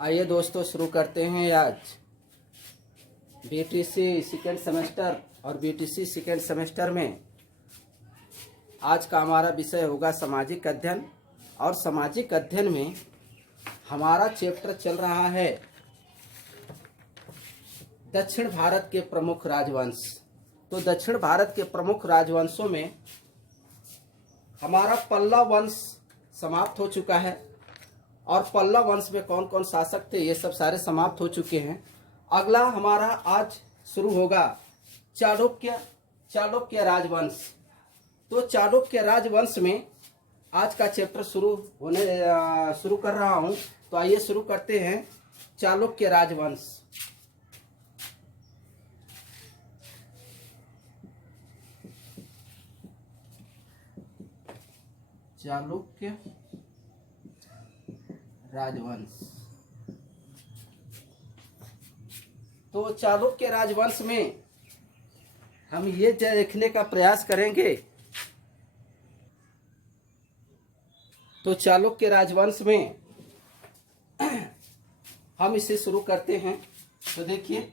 आइए दोस्तों, शुरू करते हैं आज बीटीसी सेकेंड सेमेस्टर। और बीटीसी सेकेंड सेमेस्टर में आज का हमारा विषय होगा सामाजिक अध्ययन। और सामाजिक अध्ययन में हमारा चैप्टर चल रहा है दक्षिण भारत के प्रमुख राजवंश। तो दक्षिण भारत के प्रमुख राजवंशों में हमारा पल्लव वंश समाप्त हो चुका है। और पल्लव वंश में कौन कौन शासक थे ये सब सारे समाप्त हो चुके हैं। अगला हमारा आज शुरू होगा चालुक्य राजवंश। तो चालुक्य राजवंश में आज का चैप्टर शुरू कर रहा हूं। तो आइए शुरू करते हैं चालुक्य राजवंश। चालुक्य राजवंश। तो चालुक्य राजवंश में हम ये देखने का प्रयास करेंगे। तो चालुक्य राजवंश में हम इसे शुरू करते हैं। तो देखिए,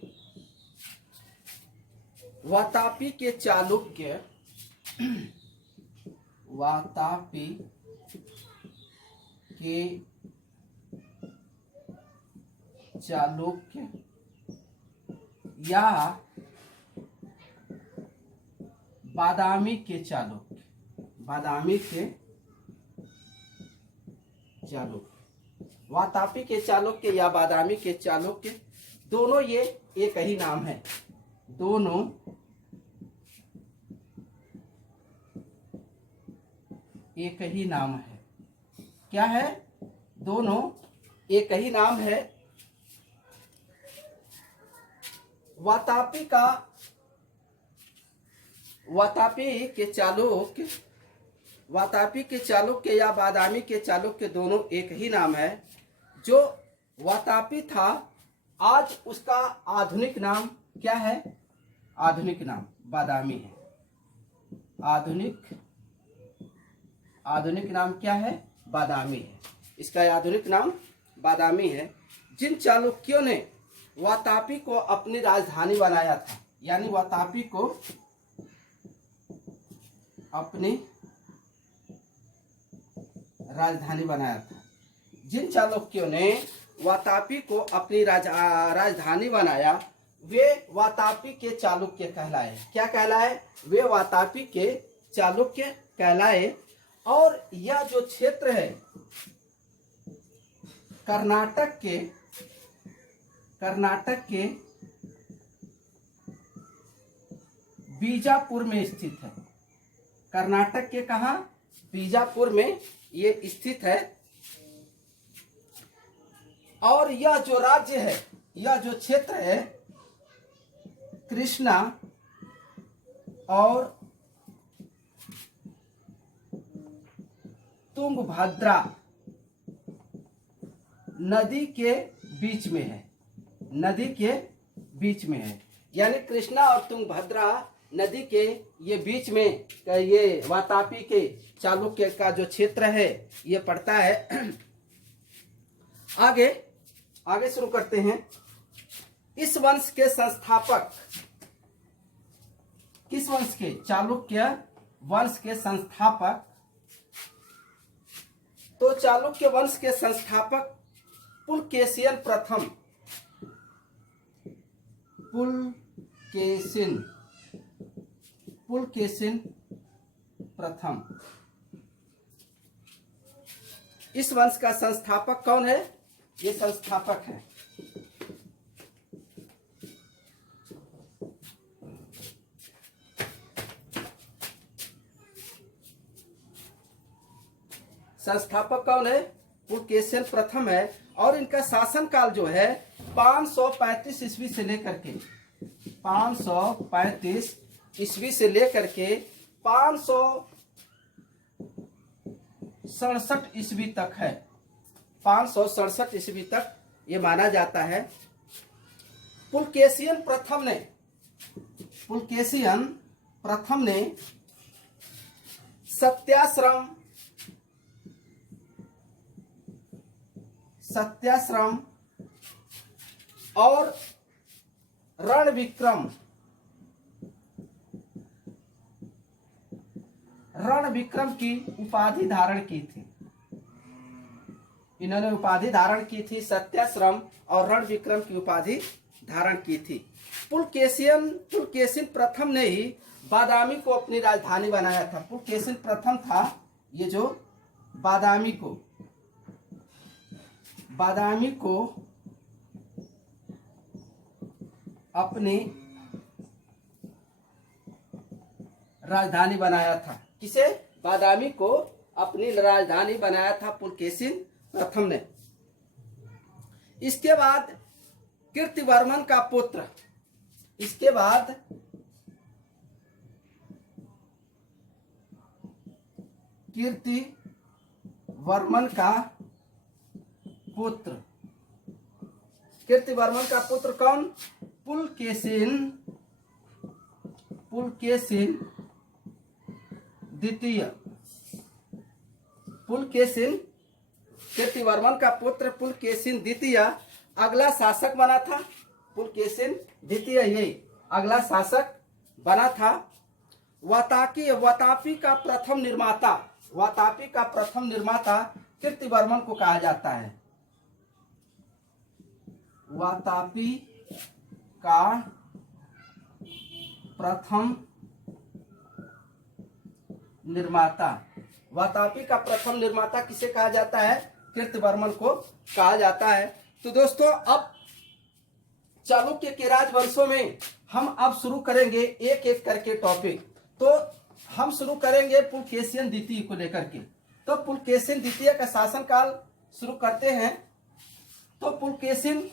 वातापी के चालुक्य या बादामी के चालुक्य वातापी के चालुक्य या बादामी के चालुक्य, दोनों ये एक ही नाम है। दोनों एक ही नाम है। क्या है? दोनों एक ही नाम है। वातापी के चालुक्य या बादामी के चालुक्य दोनों एक ही नाम है। जो वातापी था, आज उसका आधुनिक नाम क्या है? आधुनिक नाम बादामी है। आधुनिक नाम क्या है? बादामी है। इसका आधुनिक नाम बादामी है। जिन चालुक्यों ने वातापी को अपनी राजधानी बनाया था, यानी वातापी को अपनी राजधानी बनाया था, जिन चालुक्यों ने वातापी को अपनी राजधानी बनाया, वे वातापी के चालुक्य कहलाए। क्या कहलाए? वे वातापी के चालुक्य कहलाए। और यह जो क्षेत्र है कर्नाटक के बीजापुर में स्थित है। कर्नाटक के कहा? बीजापुर में ये स्थित है। और यह जो राज्य है, यह जो क्षेत्र है, कृष्णा और तुंगभद्रा नदी के बीच में है। यानी कृष्णा और तुंगभद्रा नदी के ये बीच में ये वातापी के चालुक्य का जो क्षेत्र है ये पड़ता है। आगे शुरू करते हैं। इस वंश के संस्थापक, किस वंश के? चालुक्य वंश के संस्थापक। तो चालुक्य वंश के संस्थापक पुलकेशिन प्रथम। इस वंश का संस्थापक कौन है? ये संस्थापक है पुलकेशिन प्रथम है। और इनका शासन काल जो है 535 ईस्वी से लेकर के 567 ईस्वी तक है। 567 ईस्वी तक ये माना जाता है। पुलकेशिन प्रथम ने सत्याश्रम सत्याश्रम और रणविक्रम की उपाधि धारण की थी। इन्होंने उपाधि धारण की थी, सत्याश्रम और रणविक्रम की उपाधि धारण की थी। पुलकेशिन प्रथम ने ही बादामी को अपनी राजधानी बनाया था। पुलकेशिन प्रथम था ये जो बादामी को अपनी राजधानी बनाया था। किसे? बादामी को अपनी राजधानी बनाया था पुलकेशिन प्रथम ने। इसके बाद कीर्तिवर्मन का पुत्र, कीर्तिवर्मन का पुत्र कौन? पुलकेशिन द्वितीय। कीर्तिवर्मन का पुत्र पुलकेशिन द्वितीय अगला शासक बना था। पुलकेशिन द्वितीय ये अगला शासक बना था। वातापी का प्रथम निर्माता कीर्तिवर्मन को कहा जाता है। वातापी का प्रथम निर्माता किसे कहा जाता है? कीर्तिवर्मन को कहा जाता है। तो दोस्तों, अब चालुक्य के राजवंशों में हम अब शुरू करेंगे एक एक करके टॉपिक। तो हम शुरू करेंगे पुलकेशिन द्वितीय को लेकर के। तो पुलकेशिन द्वितीय का शासनकाल शुरू करते हैं। तो पुलकेशिन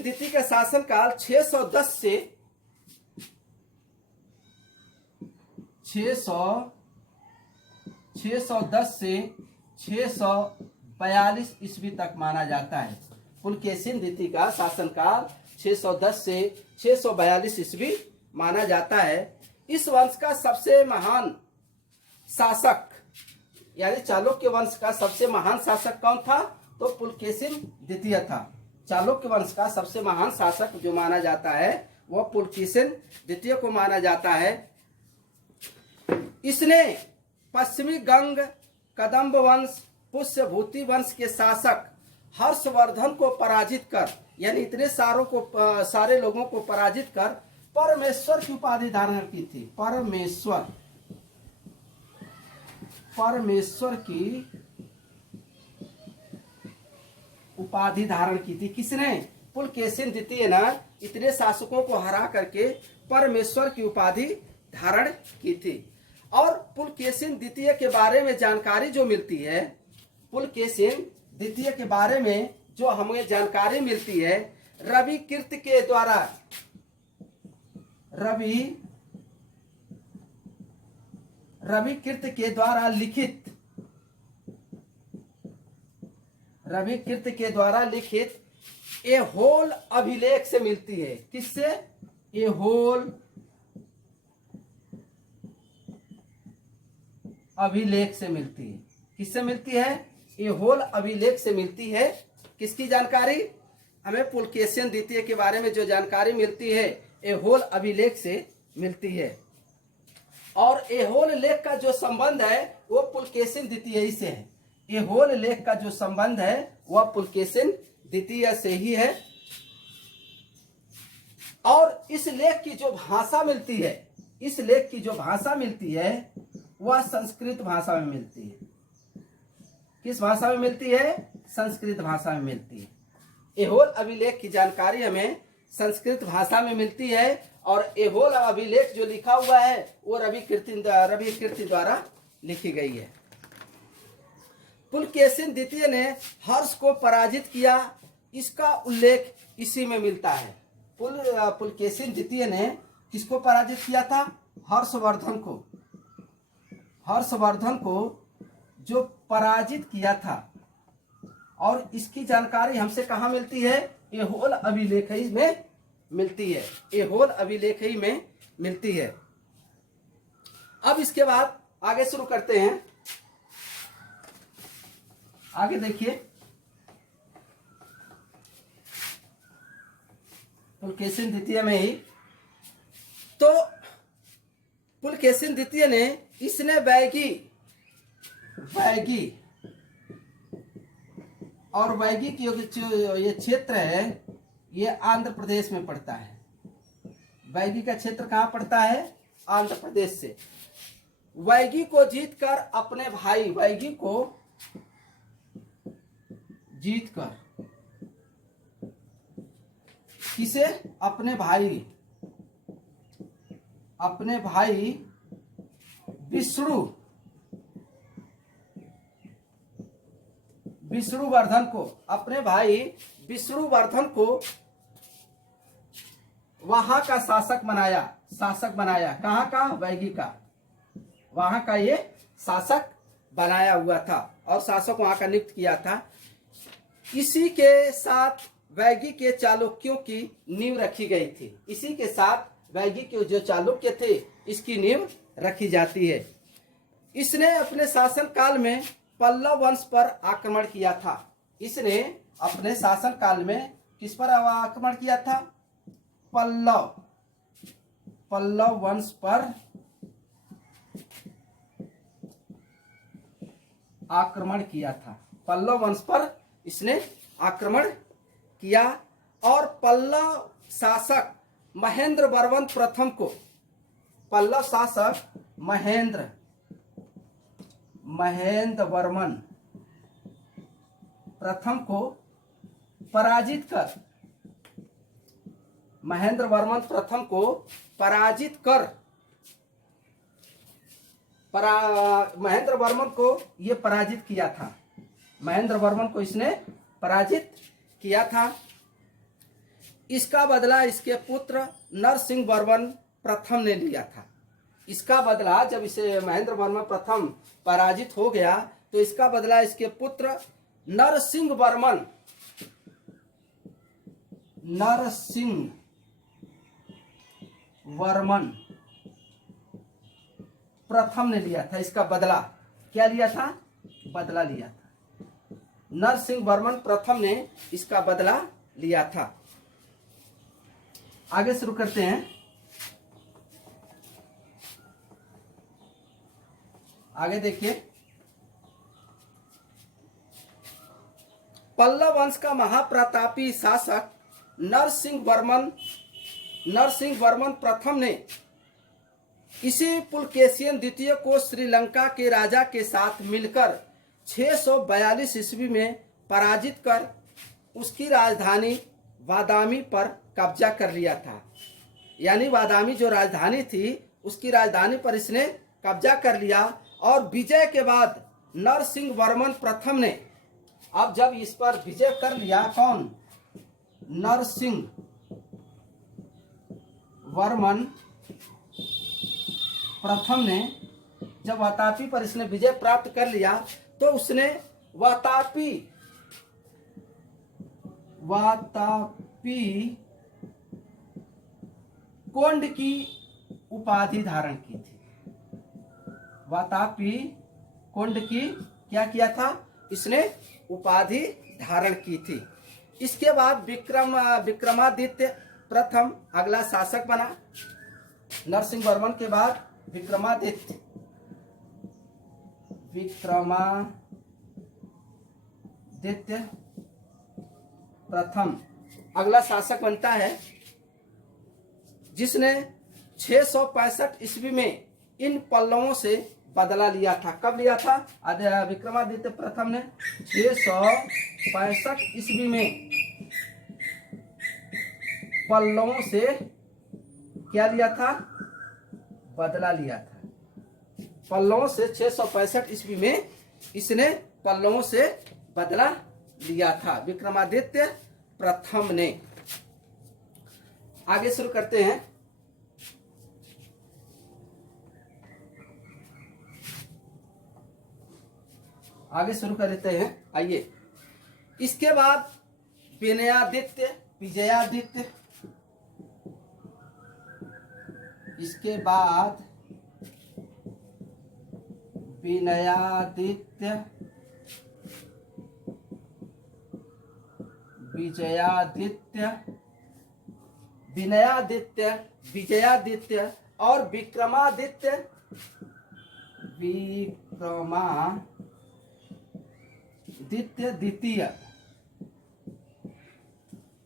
द्वितीय का शासनकाल 610 से 642 ईस्वी तक माना जाता है। पुलकेशिन द्वितीय का शासनकाल 610 से 642 ईस्वी माना जाता है। इस वंश का सबसे महान शासक, यानी चालुक्य वंश का सबसे महान शासक कौन था? तो पुलकेशिन द्वितीय था। चालुक्य वंश का सबसे महान शासक जो माना जाता है वह पुलकेशिन द्वितीय को माना जाता है। इसने पश्चिमी गंग, कदम्ब वंश, पुष्यभूति वंश के शासक हर्षवर्धन को पराजित कर, यानी इतने सारे लोगों को पराजित कर परमेश्वर की उपाधि धारण की थी। परमेश्वर की उपाधि धारण की थी। किसने? पुलकेशिन द्वितीय ने इतने शासकों को हरा करके परमेश्वर की उपाधि धारण की थी। और पुलकेशिन द्वितीय के बारे में जानकारी जो मिलती है, पुलकेशिन द्वितीय के बारे में जो हमें जानकारी मिलती है, रवि कीर्ति के द्वारा लिखित एहोल अभिलेख से मिलती है। किससे? एहोल अभिलेख से मिलती है। किससे मिलती है? एहोल अभिलेख से मिलती है। किसकी जानकारी? हमें पुलकेशिन द्वितीय के बारे में जो जानकारी मिलती है एहोल अभिलेख से मिलती है। और एहोल लेख का जो संबंध है वो पुलकेशिन द्वितीय से है। एहोल लेख का जो संबंध है वह पुलकेशिन द्वितीय से ही है। और इस लेख की जो भाषा मिलती है, वह संस्कृत भाषा में मिलती है। किस भाषा में मिलती है? संस्कृत भाषा में मिलती है। एहोल अभिलेख की जानकारी हमें संस्कृत भाषा में मिलती है। और एहोल अभिलेख जो लिखा हुआ है वो रवि कीर्ति द्वारा लिखी गई है। पुलकेशिन द्वितीय ने हर्ष को पराजित किया, इसका उल्लेख इसी में मिलता है। पुलकेशिन द्वितीय ने किसको पराजित किया था? हर्षवर्धन को जो पराजित किया था। और इसकी जानकारी हमसे कहाँ मिलती है? एहोल अभिलेख में मिलती है, ऐहोल अभिलेख ही में मिलती है। अब इसके बाद आगे शुरू करते हैं। आगे देखिए, पुलकेशिन द्वितीय में ही तो पुलकेशिन द्वितीय ने इसने वैगी और वैगी की ये क्षेत्र है, ये आंध्र प्रदेश में पड़ता है। वैगी का क्षेत्र कहाँ पड़ता है? आंध्र प्रदेश से। वैगी को जीतकर अपने भाई, वैगी को जीतकर किसे? अपने भाई विष्णुवर्धन को, अपने भाई विष्णुवर्धन को वहां का शासक बनाया। कहाँ का? वैगी का। वहां का ये शासक बनाया हुआ था और शासक वहां का नियुक्त किया था। इसी के साथ वैगी के चालुक्यों की नींव रखी गई थी। इसी के साथ वैगी के जो चालुक्य थे, इसकी नींव रखी जाती है। इसने अपने शासन काल में पल्लव वंश पर आक्रमण किया था। इसने अपने शासन काल में किस पर आक्रमण किया था? पल्लव वंश पर आक्रमण किया था। पल्लव वंश पर इसने आक्रमण किया और पल्लव शासक महेंद्र वर्मन प्रथम को, पल्लव शासक महेंद्र वर्मन प्रथम को पराजित कर, महेंद्र वर्मन प्रथम को पराजित कर, महेंद्र वर्मन को ये पराजित किया था। महेंद्र वर्मन को इसने पराजित किया था। इसका बदला इसके पुत्र नरसिंह वर्मन प्रथम ने लिया था। इसका बदला, जब इसे महेंद्र वर्मन प्रथम पराजित हो गया तो इसका बदला इसके पुत्र नरसिंह वर्मन प्रथम ने लिया था। इसका बदला क्या लिया था? बदला लिया था। नरसिंह वर्मन प्रथम ने इसका बदला लिया था। आगे शुरू करते हैं। आगे देखिए, पल्लव वंश का महाप्रतापी शासक नरसिंह वर्मन प्रथम ने इसी पुलकेशिन द्वितीय को श्रीलंका के राजा के साथ मिलकर 642 ईस्वी में पराजित कर उसकी राजधानी वादामी पर कब्जा कर लिया था। यानी वादामी जो राजधानी थी, उसकी राजधानी पर इसने कब्जा कर लिया। और विजय के बाद नरसिंह वर्मन प्रथम ने, अब जब इस पर विजय कर लिया, कौन? नरसिंह वर्मन प्रथम ने जब वातापी पर इसने विजय प्राप्त कर लिया तो उसने वातापी कोंड की उपाधि धारण की थी। वातापी कोंड की क्या किया था? इसने उपाधि धारण की थी। इसके बाद विक्रमादित्य प्रथम अगला शासक बना। नरसिंह वर्मन के बाद विक्रमादित्य प्रथम अगला शासक बनता है, जिसने 665 ईस्वी में इन पल्लवों से बदला लिया था। कब लिया था? विक्रमादित्य प्रथम ने 665 ईस्वी में पल्लवों से क्या लिया था? बदला लिया था। पल्लवों से 665 ईस्वी में इसने पल्लवों से बदला लिया था, विक्रमादित्य प्रथम ने। आगे शुरू करते हैं। आगे शुरू कर देते हैं। आइए, इसके बाद विजयादित्य इसके बाद विनयादित्य, विजयादित्य, विनयादित्य, विजयादित्य और विक्रमादित्य, विक्रमादित्य द्वितीय,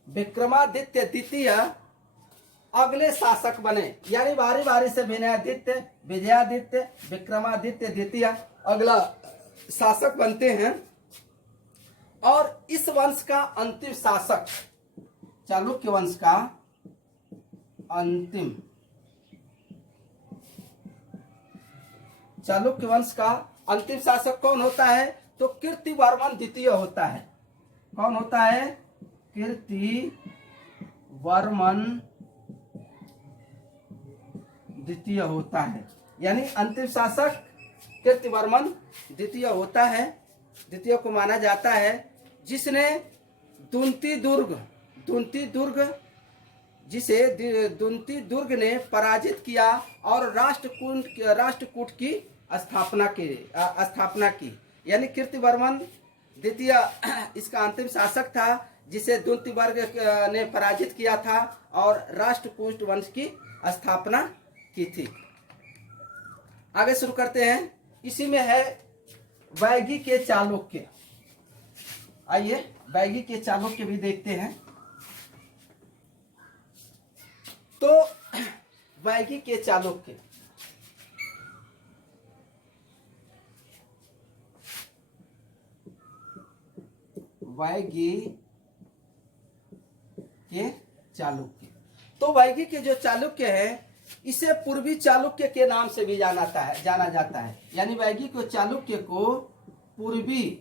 विक्रमादित्य द्वितीय अगले शासक बने। यानी बारी बारी से विनयादित्य, विजयादित्य, विक्रमादित्य द्वितीय अगला शासक बनते हैं। और इस वंश का अंतिम शासक, चालुक्य वंश का अंतिम, चालुक्य वंश का अंतिम शासक कौन होता है? तो कीर्तिवर्मन द्वितीय होता है। कौन होता है? कीर्तिवर्मन द्वितीय होता है। यानी अंतिम शासक कीर्तिवर्मन द्वितीय होता है, द्वितीय को माना जाता है, जिसने दुंती दुर्ग जिसे दुंती दुर्ग ने पराजित किया और राष्ट्रकूट की स्थापना की। यानी कीर्तिवर्मन द्वितीय इसका अंतिम शासक था, जिसे दुंती वर्ग ने पराजित किया था और राष्ट्रकूट वंश की स्थापना की थी। आगे शुरू करते हैं। इसी में है वैगी के चालुक्य। आइए वैगी के चालुक्य भी देखते हैं। तो वैगी के चालुक्य, वैगी के चालुक्य, तो वैगी के जो चालुक्य है, इसे पूर्वी चालुक्य के नाम से भी जाना जाता है। यानी वैगी के चालुक्य को पूर्वी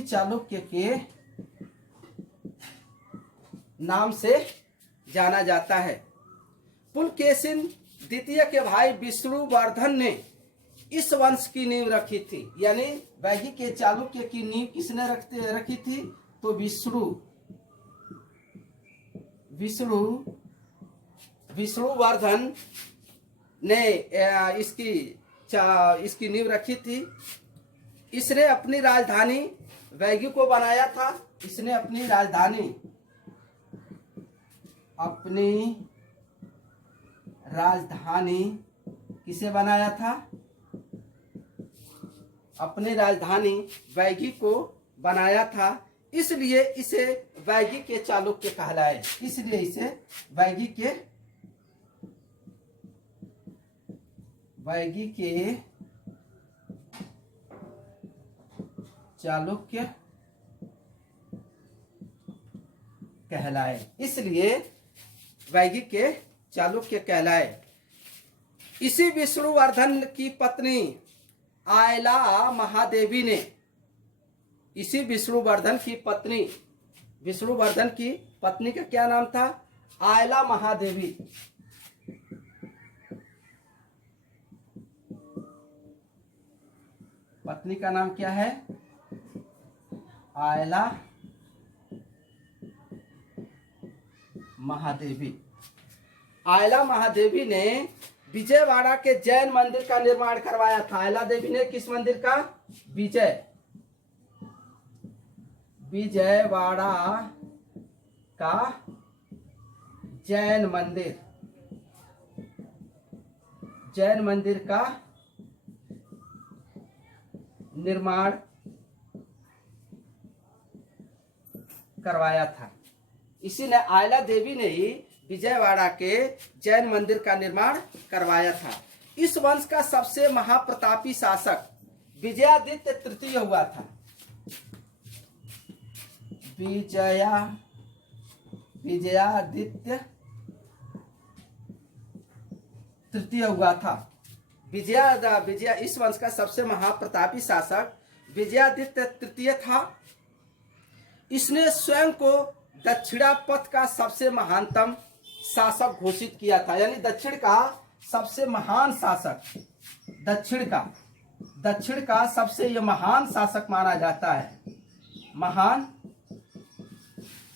चालुक्य के नाम से जाना जाता है। पुलकेशिन द्वितीय के भाई विष्णुवर्धन ने इस वंश की नींव रखी थी। यानी वैगी के चालुक्य की नींव किसने रखी थी? तो विष्णुवर्धन ने इसकी नींव रखी थी। इसने अपनी राजधानी वैगी को बनाया था। इसने अपनी राजधानी किसे बनाया था? अपनी राजधानी वैगी को बनाया था। इसलिए इसे वैगी के चालुक्य कहलाए। इसलिए इसे वैगी के चालुक्य कहलाए। इसलिए वैगी के चालुक्य कहलाए। इसी विष्णुवर्धन की पत्नी आयला महादेवी ने, इसी विष्णुवर्धन की पत्नी का क्या नाम था? आयला महादेवी। पत्नी का नाम क्या है? आयला महादेवी। आयला महादेवी ने विजयवाड़ा के जैन मंदिर का निर्माण करवाया था। आयला देवी ने किस मंदिर का? विजयवाड़ा का जैन मंदिर का निर्माण करवाया था। इसी ने, आयला देवी ने ही विजयवाड़ा के जैन मंदिर का निर्माण करवाया था। इस वंश का सबसे महाप्रतापी शासक विजयादित्य तृतीय हुआ था। विजयादित्य तृतीय हुआ था। इस वंश का सबसे महाप्रतापी शासक विजयादित्य तृतीय था। इसने स्वयं को दक्षिणापथ का सबसे महानतम शासक घोषित किया था। यानी दक्षिण का सबसे महान शासक, दक्षिण का सबसे महान शासक माना जाता है। महान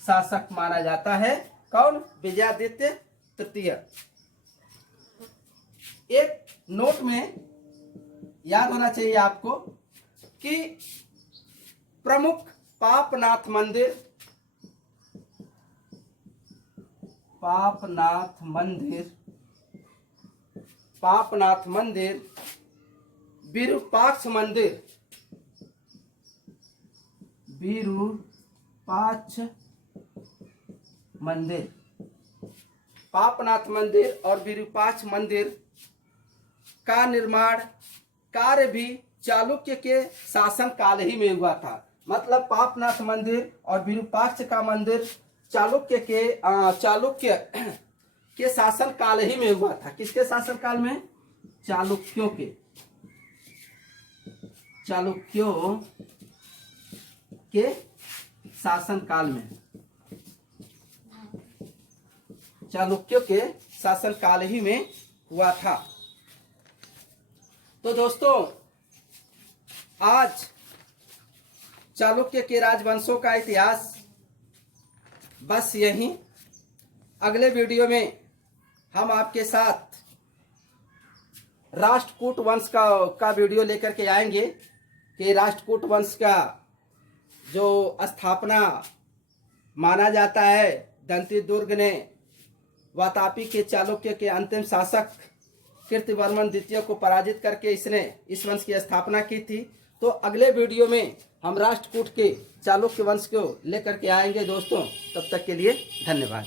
शासक माना जाता है। कौन? विजयादित्य तृतीय। एक नोट में याद होना चाहिए आपको कि प्रमुख पापनाथ मंदिर, पापनाथ मंदिर, विरूपाक्ष मंदिर, पापनाथ मंदिर और विरूपाक्ष मंदिर का निर्माण कार्य भी चालुक्य के शासन काल ही में हुआ था। मतलब पापनाथ मंदिर और विरूपाक्ष का मंदिर चालुक्य के शासन काल ही में हुआ था। किसके शासन काल में? चालुक्यों के शासन काल में, चालुक्यों के शासन काल ही में हुआ था। तो दोस्तों, आज चालुक्य के राजवंशों का इतिहास बस यही। अगले वीडियो में हम आपके साथ राष्ट्रकूट वंश का वीडियो लेकर के आएंगे कि राष्ट्रकूट वंश का जो स्थापना माना जाता है, दंतीदुर्ग ने वातापी के चालुक्य के अंतिम शासक कीर्तिवर्मन द्वितीय को पराजित करके इसने इस वंश की स्थापना की थी। तो अगले वीडियो में हम राष्ट्रकूट के चालुक्य वंश को लेकर के आएंगे दोस्तों। तब तक के लिए धन्यवाद।